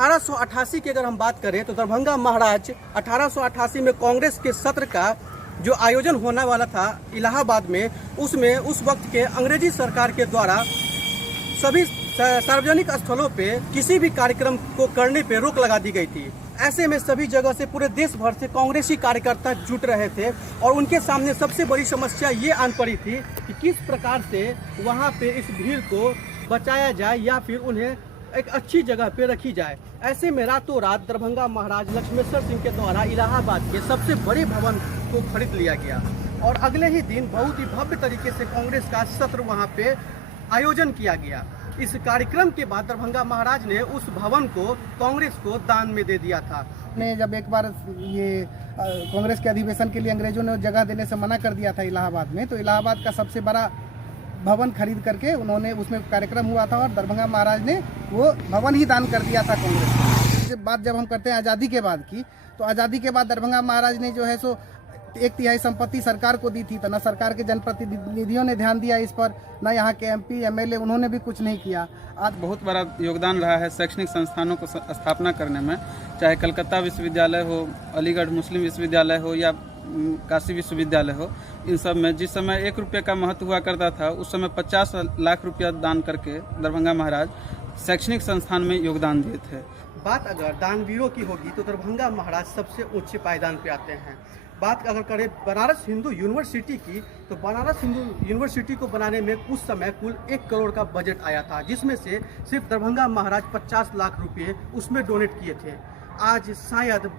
1888 की अगर हम बात करें तो दरभंगा महाराज 1888 में कांग्रेस के सत्र का जो आयोजन होने वाला था इलाहाबाद में, उसमें उस वक्त के अंग्रेजी सरकार के द्वारा सभी सार्वजनिक स्थलों पे किसी भी कार्यक्रम को करने पे रोक लगा दी गई थी। ऐसे में सभी जगह से पूरे देश भर से कांग्रेसी कार्यकर्ता जुट रहे थे और उनके सामने सबसे बड़ी समस्या ये आन पड़ी थी कि किस प्रकार से वहाँ पे इस भीड़ को बचाया जाए या फिर उन्हें एक अच्छी जगह पे रखी जाए। ऐसे में रातों रात दरभंगा महाराज लक्ष्मेश्वर सिंह के द्वारा इलाहाबाद के सबसे बड़े भवन को खरीद लिया गया और अगले ही दिन बहुत ही भव्य तरीके से कांग्रेस का सत्र वहाँ पे आयोजन किया गया। इस कार्यक्रम के बाद दरभंगा महाराज ने उस भवन को कांग्रेस को दान में दे दिया था। ने जब एक बार ये कांग्रेस के अधिवेशन के लिए अंग्रेजों ने जगह देने से मना कर दिया था इलाहाबाद में, तो इलाहाबाद का सबसे बड़ा भवन खरीद करके उन्होंने उसमें कार्यक्रम हुआ था और दरभंगा महाराज ने वो भवन ही दान कर दिया था कांग्रेस को। इसके बाद जब हम करते हैं आज़ादी के बाद की, तो आज़ादी के बाद दरभंगा महाराज ने जो है सो 1/3 संपत्ति सरकार को दी थी, तो न सरकार के जनप्रतिनिधियों ने ध्यान दिया इस पर, न यहाँ के MP MLA उन्होंने भी कुछ नहीं किया। आज बहुत बड़ा योगदान रहा है शैक्षणिक संस्थानों को स्थापना करने में, चाहे कलकत्ता विश्वविद्यालय हो, अलीगढ़ मुस्लिम विश्वविद्यालय हो या काशी विश्वविद्यालय हो। इन सब में जिस समय 1 रुपये का महत्व हुआ करता था, उस समय 50 लाख रुपया दान करके दरभंगा महाराज शैक्षणिक संस्थान में योगदान दिए थे। बात अगर दानवीरों की होगी तो दरभंगा महाराज सबसे ऊंचे पायदान पे आते हैं। बात अगर करें बनारस हिंदू यूनिवर्सिटी की, तो बनारस हिंदू यूनिवर्सिटी को बनाने में उस समय कुल 1 करोड़ का बजट आया था, जिसमें से सिर्फ दरभंगा महाराज 50 लाख रुपये उसमें डोनेट किए थे। आज शायद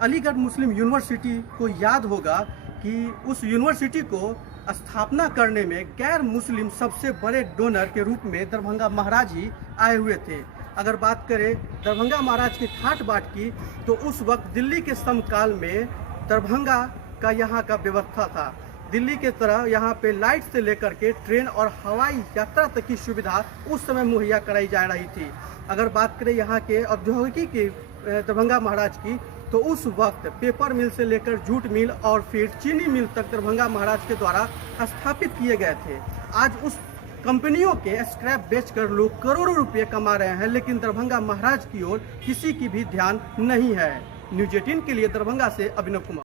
अलीगढ़ मुस्लिम यूनिवर्सिटी को याद होगा कि उस यूनिवर्सिटी को स्थापना करने में गैर मुस्लिम सबसे बड़े डोनर के रूप में दरभंगा महाराज ही आए हुए थे। अगर बात करें दरभंगा महाराज की ठाट बाट की, तो उस वक्त दिल्ली के समकाल में दरभंगा का यहाँ का व्यवस्था था। दिल्ली के तरह यहाँ पे लाइट से लेकर के ट्रेन और हवाई यात्रा तक की सुविधा उस समय मुहैया कराई जा रही थी। अगर बात करें यहाँ के औद्योगिकी की दरभंगा महाराज की, तो उस वक्त पेपर मिल से लेकर जूट मिल और फिर चीनी मिल तक दरभंगा महाराज के द्वारा स्थापित किए गए थे। आज उस कंपनियों के स्क्रैप बेचकर लोग करोड़ों रुपए कमा रहे हैं, लेकिन दरभंगा महाराज की ओर किसी की भी ध्यान नहीं है। न्यूज़ 18 के लिए दरभंगा से अभिनव कुमार।